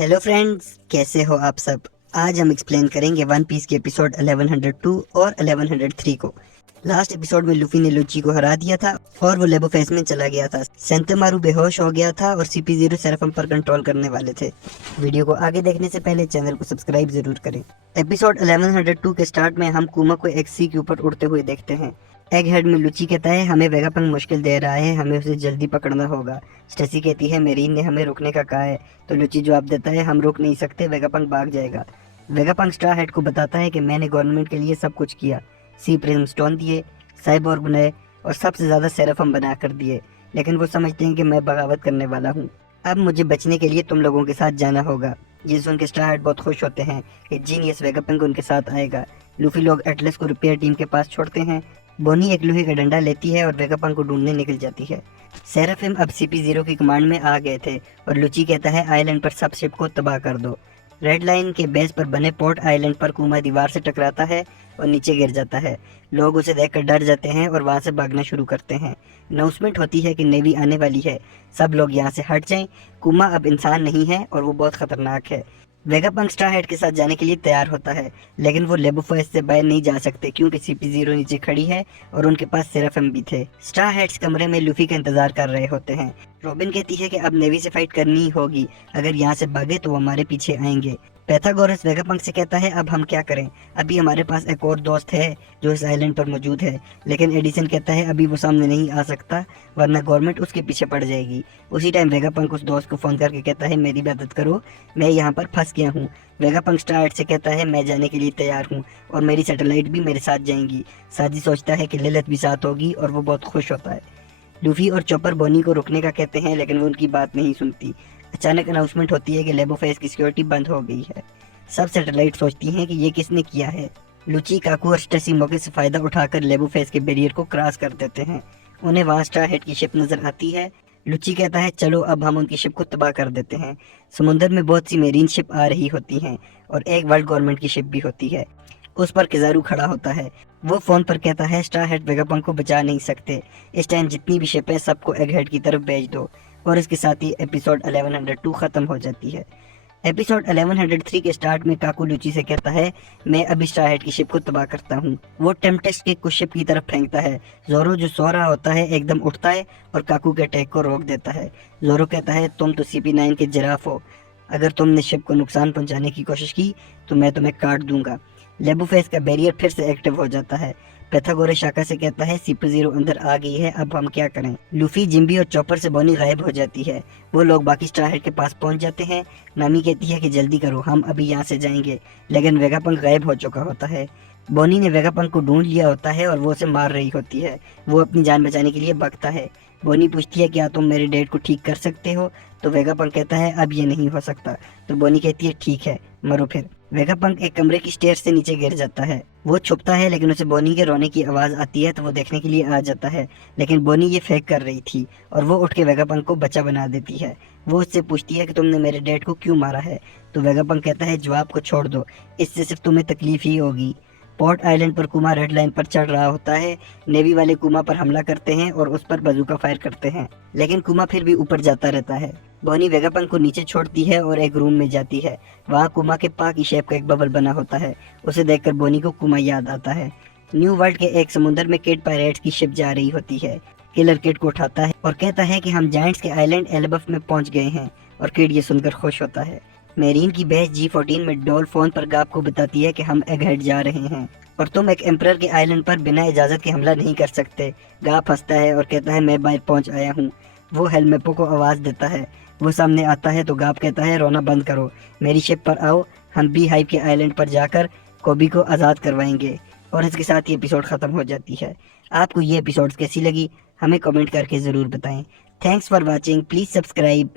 Hello friends, कैसे हो आप सब। आज हम एक्सप्लेन करेंगे वन पीस के एपिसोड 1102 और 1103 को। लास्ट एपिसोड में लूफी ने लुची को हरा दिया था और वो लेबो फेस में चला गया था। सेंतमारू बेहोश हो गया था और CP0 सेराफम पर कंट्रोल करने वाले थे। वीडियो को आगे देखने से पहले चैनल को सब्सक्राइब जरूर करें। एपिसोड 1102 के स्टार्ट में हम कुमा को एक सी के ऊपर उड़ते हुए देखते हैं। एग हेड में लुची कहता है हमें वेगापंग मुश्किल दे रहा है, हमें उसे जल्दी पकड़ना होगा। स्टेसी कहती है मेरीन ने हमें रुकने का कहा है, तो लुची जवाब देता है हम रुक नहीं सकते, वेगापंग भाग जाएगा। वेगापंग स्टार हेड को बताता है कि मैंने गवर्नमेंट के लिए सब कुछ किया, सी प्रिज्म स्टोन दिए, साइबोर्ग बनाए और सबसे ज्यादा सेराफम बना कर दिए, लेकिन वो समझते हैं कि मैं बगावत करने वाला हूँ। अब मुझे बचने के लिए तुम लोगों के साथ जाना होगा। ये सुन के स्टार हेड बहुत खुश होते हैं कि जीनियस वेगापंग उनके साथ आएगा। लूफी लोग एटलस को रिपेयर टीम के पास छोड़ते हैं। बोनी एक लोहे का डंडा लेती है और वेगापंग को ढूंढने निकल जाती है। सेराफिम अब CP0 की कमांड में आ गए थे और लुची कहता है आइलैंड पर सब शिप को तबाह कर दो। रेड लाइन के बेस पर बने पोर्ट आइलैंड पर कुमा दीवार से टकराता है और नीचे गिर जाता है। लोग उसे देखकर डर जाते हैं और वहां से भागना शुरू करते हैं। अनाउंसमेंट होती है कि नेवी आने वाली है, सब लोग यहाँ से हट जाएं। कुमा अब इंसान नहीं है और वो बहुत खतरनाक है। वेगापंग स्टार हेड के साथ जाने के लिए तैयार होता है, लेकिन वो लेबो फेस से बाहर नहीं जा सकते क्योंकि CP0 नीचे खड़ी है और उनके पास सेराफिम भी थे। स्टार हेड्स कमरे में लूफी का इंतजार कर रहे होते हैं। रॉबिन कहती है कि अब नेवी से फाइट करनी ही होगी, अगर यहाँ से भागे तो वो हमारे पीछे आएंगे। पैथागोरस वेगापंग से कहता है अब हम क्या करें, अभी हमारे पास एक और दोस्त है जो इस आइलैंड पर मौजूद है, लेकिन एडिसन कहता है अभी वो सामने नहीं आ सकता वरना गवर्नमेंट उसके पीछे पड़ जाएगी। उसी टाइम वेगापंग उस दोस्त को फोन करके कहता है मेरी मदद करो, मैं यहाँ पर फंस गया हूँ। वेगापंग स्टार से कहता है मैं जाने के लिए तैयार हूँ और मेरी सैटेलाइट भी मेरे साथ जाएंगी। साजी सोचता है कि लिलिथ भी साथ होगी और वो बहुत खुश होता है। लूफी और चॉपर बोनी को रुकने का कहते हैं, लेकिन वो उनकी बात नहीं सुनती। अचानक अनाउंसमेंट होती है कि लेबो फेस की सिक्योरिटी बंद हो गई है। सब सैटेलाइट सोचती हैं कि ये किसने किया है। लुची, काकू और स्टेसी मौके से फायदा उठाकर लेबो फेस के बैरियर को क्रॉस कर देते हैं। उन्हें वहां स्टार हेड की शिप नजर आती है। लुची कहता है चलो अब हम उनकी शिप को तबाह कर देते हैं। समुद्र में बहुत सी मेरीन शिप आ रही होती हैं और एक वर्ल्ड गवर्नमेंट की शिप भी होती है। उस पर किजारू खड़ा होता है। वो फोन पर कहता है स्टार हेड वेगापंग को बचा नहीं सकते, इस टाइम जितनी भी शिप है सबको एग हेड की तरफ भेज दो। और इसके साथ ही एपिसोड 1102 खत्म हो जाती है। एपिसोड 1103 के स्टार्ट में काकू लुची से कहता है मैं अभी स्टार हेड की शिप को तबाह करता हूँ। वो टेम्पटेक्स के कुछ शिप की तरफ फेंकता है। जोरो जो सो रहा होता है एकदम उठता है और काकू के अटैक को रोक देता है। जोरो कहता है तुम तो CP9 के जिराफ हो, अगर तुमने शिप को नुकसान पहुंचाने की कोशिश की तो मैं तुम्हें काट दूंगा। लेबो फेस का बैरियर फिर से एक्टिव हो जाता है। पैथागोरस शाका से कहता है CP0 अंदर आ गई है, अब हम क्या करें। लूफी, जिम्बी और चॉपर से बोनी गायब हो जाती है। वो लोग बाकी स्टार हेड के पास पहुंच जाते हैं। नामी कहती है कि जल्दी करो, हम अभी यहाँ से जाएंगे, लेकिन वेगापंक गायब हो चुका होता है। बोनी ने वेगापंक को ढूंढ लिया होता है और वो उसे मार रही होती है। वो अपनी जान बचाने के लिए भागता है। बोनी पूछती है क्या तुम मेरे डैड को ठीक कर सकते हो, तो वेगापंक कहता है अब ये नहीं हो सकता। तो बोनी कहती है ठीक है, मरो फिर। वेगापंक एक कमरे की स्टेयर से नीचे गिर जाता है। वो छुपता है, लेकिन उसे बोनी के रोने की आवाज आती है तो वो देखने के लिए आ जाता है, लेकिन बोनी ये फेक कर रही थी और वो उठ के वेगापंक को बच्चा बना देती है। वो उससे पूछती है कि तुमने मेरे डैड को क्यों मारा है, तो वेगापंक कहता है जवाब को छोड़ दो, इससे सिर्फ तुम्हें तकलीफ ही होगी। पोर्ट आइलैंड पर कुमा रेड लाइन पर चढ़ रहा होता है। नेवी वाले कुमा पर हमला करते हैं और उस पर बंदूका फायर करते हैं, लेकिन कुमा फिर भी ऊपर जाता रहता है। बोनी वेगापंक को नीचे छोड़ती है और एक रूम में जाती है। वहाँ कुमा के पा की शेप का एक बबल बना होता है। उसे देखकर बोनी को कुमा याद आता है। न्यू वर्ल्ड के एक समुद्र में किड पायरेट्स की शिप जा रही होती है। किलर किड को उठाता है और कहता है कि हम जायंट्स के आइलैंड एल्बफ में पहुंच गए हैं, और किड ये सुनकर खुश होता है। मेरीन की बेस G14 में डॉल फोन पर गाप को बताती है कि हम एग हेड जा रहे हैं और तुम एक एम्परर के आइलैंड पर बिना इजाजत के हमला नहीं कर सकते। गाप हंसता है और कहता है मैं बाहर पहुंच आया हूँ। वो हेलमेपो को आवाज देता है। वो सामने आता है तो गाप कहता है रोना बंद करो, मेरी शिप पर आओ, हम बी हाइव के आइलैंड पर जाकर कोबी को आज़ाद करवाएंगे। और इसके साथ ही एपिसोड खत्म हो जाती है। आपको ये एपिसोड्स कैसी लगी हमें कमेंट करके ज़रूर बताएं। Thanks for watching, please subscribe.